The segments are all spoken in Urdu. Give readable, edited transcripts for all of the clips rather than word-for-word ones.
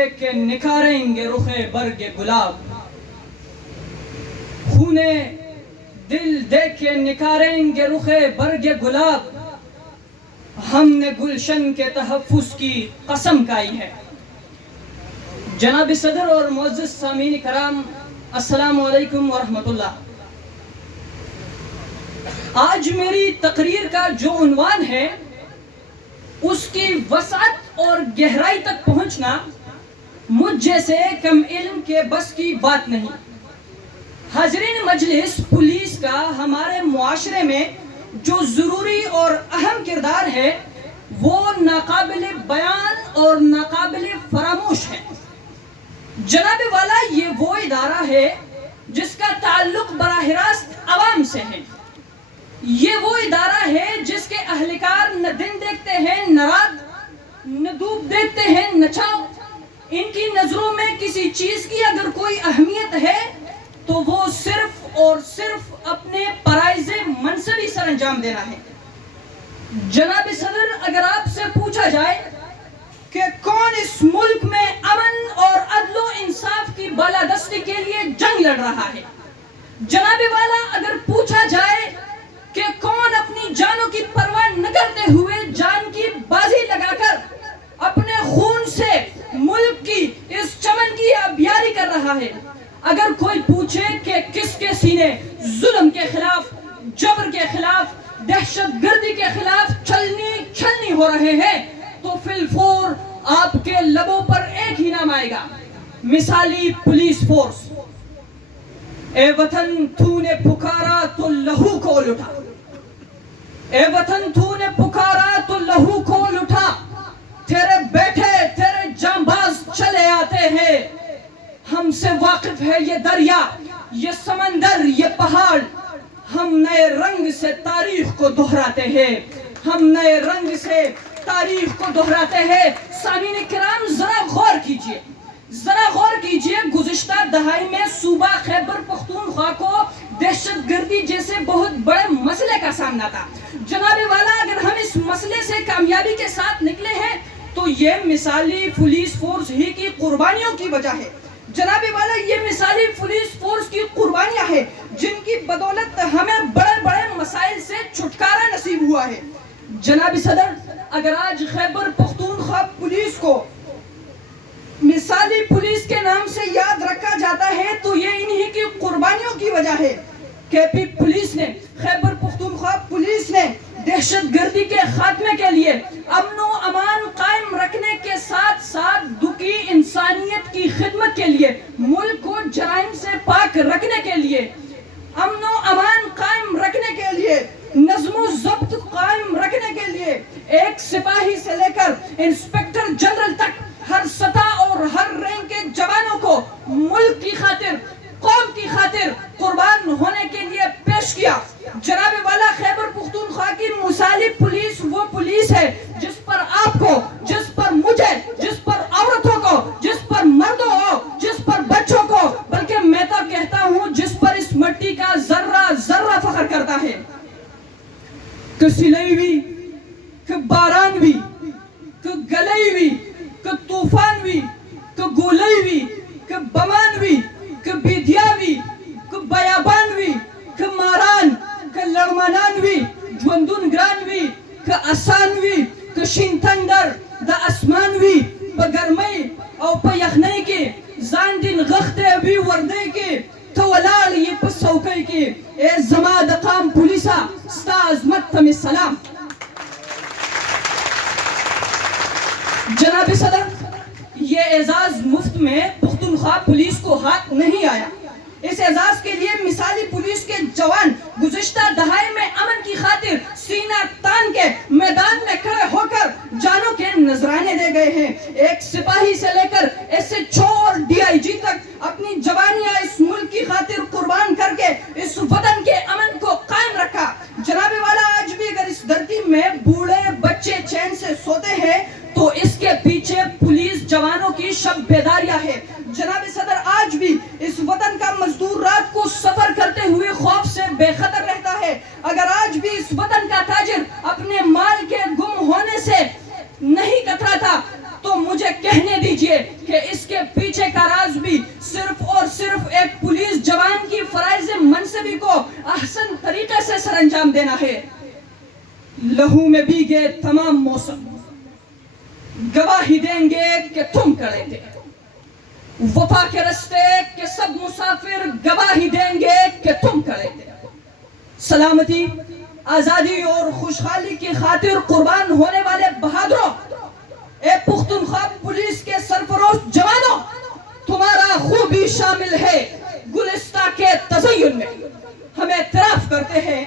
دیکھ کے نکھاریں گے رخ برگ گلاب، خون دل دیکھ کے نکھاریں گے رخ برگ گلاب، ہم نے گلشن کے تحفظ کی قسم کھائی ہے۔ جناب صدر اور معزز سامعین کرام، السلام علیکم ورحمۃ اللہ۔ آج میری تقریر کا جو عنوان ہے اس کی وسعت اور گہرائی تک پہنچنا مجھ جیسے کم علم کے بس کی بات نہیں۔ حاضرین مجلس، پولیس کا ہمارے معاشرے میں جو ضروری اور اہم کردار ہے وہ ناقابل بیان اور ناقابل فراموش ہے۔ جناب والا، یہ وہ ادارہ ہے جس کا تعلق براہ راست عوام سے ہے۔ یہ وہ ادارہ ہے جس کے اہلکار نہ دن دیکھتے ہیں نہ رات، نہ دھوپ دیکھتے ہیں نہ چھاؤ۔ ان کی نظروں میں کسی چیز کی اگر کوئی اہمیت ہے تو وہ صرف اور صرف اپنے فرائض منصبی سر انجام دینا ہے۔ جناب صدر، اگر آپ سے پوچھا جائے کہ کون اس ملک میں امن اور عدل و انصاف کی بالادستی کے لیے جنگ لڑ رہا ہے، جناب والا اگر پوچھا جائے کہ کون اپنی جانوں کی پرواہ نہ کرتے ہوئے جان کی بازی لگا کر اپنے خون سے ملک کی اس چمن کی آبیاری کر رہا ہے، اگر کوئی پوچھے کہ کس کے سینے ظلم کے خلاف، جبر کے خلاف، دہشت گردی کے خلاف چھلنی ہو رہے ہیں، تو فی الفور آپ کے لبوں پر ایک ہی نام آئے گا، مثالی پولیس فورس۔ اے وطن، تو نے پکارا تو لہو کھول اٹھا، اے وطن تو نے پکارا تو لہو کھول اٹھا، تیرے بیٹھے تیرے جانباز چلے آتے ہیں، ہم سے واقف ہے یہ دریا، یہ سمندر، یہ پہاڑ، ہم نئے رنگ سے تاریخ کو دہراتے ہیں، ہم نئے رنگ سے تاریخ کو دہراتے ہیں۔ سامعین کرام، ذرا غور کیجئے، ذرا غور کیجئے، گزشتہ دہائی میں صوبہ خیبر پختونخوا کو دہشت گردی جیسے بہت بڑے مسئلے کا سامنا تھا۔ جناب والا، اگر ہم اس مسئلے سے کامیابی کے ساتھ نکلے ہیں تو یہ مثالی پولیس فورس ہی کی قربانیوں کی وجہ ہے۔ جناب والا، یہ مثالی پولیس فورس کی قربانیاں ہیں جن کی بدولت ہمیں بڑے بڑے مسائل سے چھٹکارا نصیب ہوا ہے۔ جناب صدر، اگر آج خیبر پختونخوا پولیس کو مثالی پولیس کے نام سے یاد رکھا جاتا ہے تو یہ انہی کی قربانیوں کی وجہ ہے۔ کے پی پولیس نے، خیبر پختونخوا پولیس نے دہشت گردی کے خاتمے کے لیے، امن و امان قائم رکھنے کے ساتھ ساتھ دکھی انسانیت کی خدمت کے لیے، ملک کو جرائم سے پاک رکھنے کے لیے، امن و امان قائم رکھنے کے لیے، نظم و ضبط قائم رکھنے کے لیے، ایک سپاہی سے لے کر انسپکٹر جنرل تک ہر سطح اور ہر رینک کے جوانوں کو ملک کی خاطر، قوم کی خاطر قربان ہونے کے لیے پیش کیا۔ جناب والا، خیبر پختونخوا کی مثالی پولیس وہ پولیس ہے جس پر آپ کو، جس پر مجھے، جس پر عورتوں کو، جس پر مردوں کو، جس پر بچوں کو، بلکہ میں تو کہتا ہوں جس پر اس مٹی کا ذرہ ذرہ فخر کرتا ہے۔ کہ سلئی ہوئی، کہ باران ہوئی، کہ گلئی ہوئی، کہ طوفان ہوئی، کہ گولئی ہوئی، کہ بمان ہوئی، کہ بیدیا ہوئی، کہ بیابان ہوئی، کہ ماران، کہ لڑمانان ہوئی، جوندون گران ہوئی، کہ آسان ہوئی، کہ شینتندر دا اسمان ہوئی، پا گرمئی او پا یخنئی کی، زان دن غختے ہوئی وردئی کی، تو ولال یہ پا سوکئی کی، اے زما دا قام پولیسا، ستا عظمت تم السلام۔ جناب صدر، یہ اعزاز مفت میں پختونخوا پولیس کو ہاتھ نہیں آیا۔ اس اعزاز کے لیے مثالی پولیس کے جوان گزشتہ دہائی میں امن کی خاطر سینہ تان کے میدان میں کھڑے ہو کر جانوں کے نذرانے دے گئے ہیں۔ ایک سپاہی سے لے کر ایس ایچ او اور ڈی آئی جی تک اپنی جوانیاں اس ملک کی خاطر قربان کر کے اس وطن کے امن کو قائم رکھا۔ جناب والا، آج بھی اگر اس دھرتی میں بوڑھے بچے چین سے سوتے ہیں تو اس کے پیچھے پولیس جوانوں کی شب بیداریاں ہے۔ جناب صدر، آج بھی اس وطن کا مزدور رات کو سفر کرتے ہوئے خوف سے بے خطر رہتا ہے۔ اگر آج بھی اس وطن کا تاجر اپنے مال کے گم ہونے سے نہیں کتراتا تو مجھے کہنے دیجئے کہ اس طریقے سے سر انجام دینا ہے. لہو میں بھیگے تمام موسم گواہی دیں گے کہ تم کڑے تھے. وفا کے رستے کے سب مسافر گواہی دیں گے کہ تم کڑے تھے. سلامتی، آزادی اور خوشحالی کی خاطر قربان ہونے والے بہادروں، اے پختونخوا پولیس کے سرفروش جوانوں، تمہارا خون بھی شامل ہے گلستہ کے تزین میں. ہم اعتراف کرتے ہیں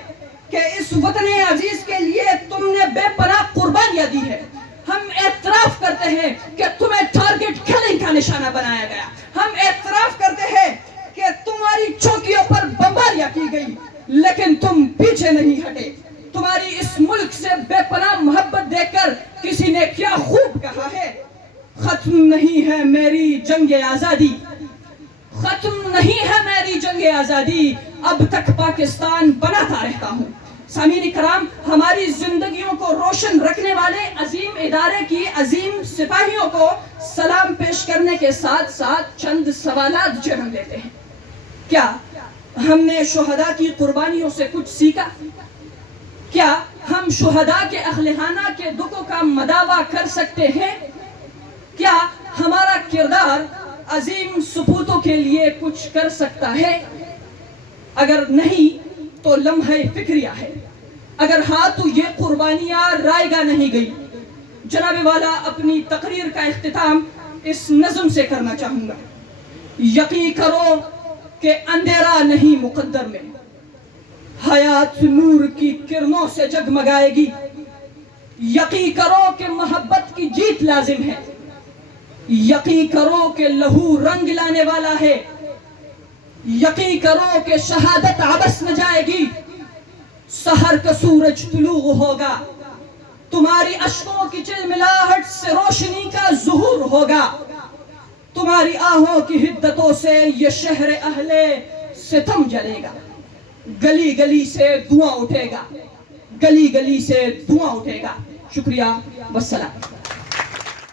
کہ اس وطن عزیز کے لیے تم نے بے پناہ قربانیاں دی ہے. ہم اعتراف کرتے ہیں کہ تمہیں ٹارگٹ کلنگ کا نشانہ بنایا گیا. ہم اعتراف کرتے ہیں کہ تمہاری چوکیوں پر بمباریاں کی گئی، لیکن تم پیچھے نہیں ہٹے. تمہاری اس ملک سے بے پناہ محبت دیکھ کر کسی نے کیا خوب کہا ہے، ختم نہیں ہے میری جنگ آزادی، ختم نہیں ہے میری جنگ آزادی، اب تک پاکستان بناتا رہتا ہوں. سامعین کرام، ہماری زندگیوں کو روشن رکھنے والے عظیم ادارے کی عظیم سپاہیوں کو سلام پیش کرنے کے ساتھ ساتھ چند سوالات جنم لیتے ہیں. کیا ہم نے شہداء کی قربانیوں سے کچھ سیکھا؟ کیا ہم شہداء کے اہلخانہ کے دکھوں کا مداوع کر سکتے ہیں؟ کیا ہمارا کردار عظیم سپوتوں کے لیے کچھ کر سکتا ہے؟ اگر نہیں تو لمحہ فکریہ ہے، اگر ہاں تو یہ قربانیاں رائے گاہ نہیں گئی. جناب والا، اپنی تقریر کا اختتام اس نظم سے کرنا چاہوں گا. یقین کرو کہ اندھیرا نہیں مقدر میں، حیات نور کی کرنوں سے جگمگائے گی. یقین کرو کہ محبت کی جیت لازم ہے. یقین کرو کہ لہو رنگ لانے والا ہے. یقین کرو کہ شہادت عبث نہ جائے گی. سحر کا سورج طلوع ہوگا، تمہاری اشکوں کی چلملاہٹ سے روشنی کا ظہور ہوگا. تمہاری آہوں کی حدتوں سے یہ شہر اہل ستم جلے گا. گلی گلی سے دھواں اٹھے گا، گلی گلی سے دھواں اٹھے گا. شکریہ، والسلام.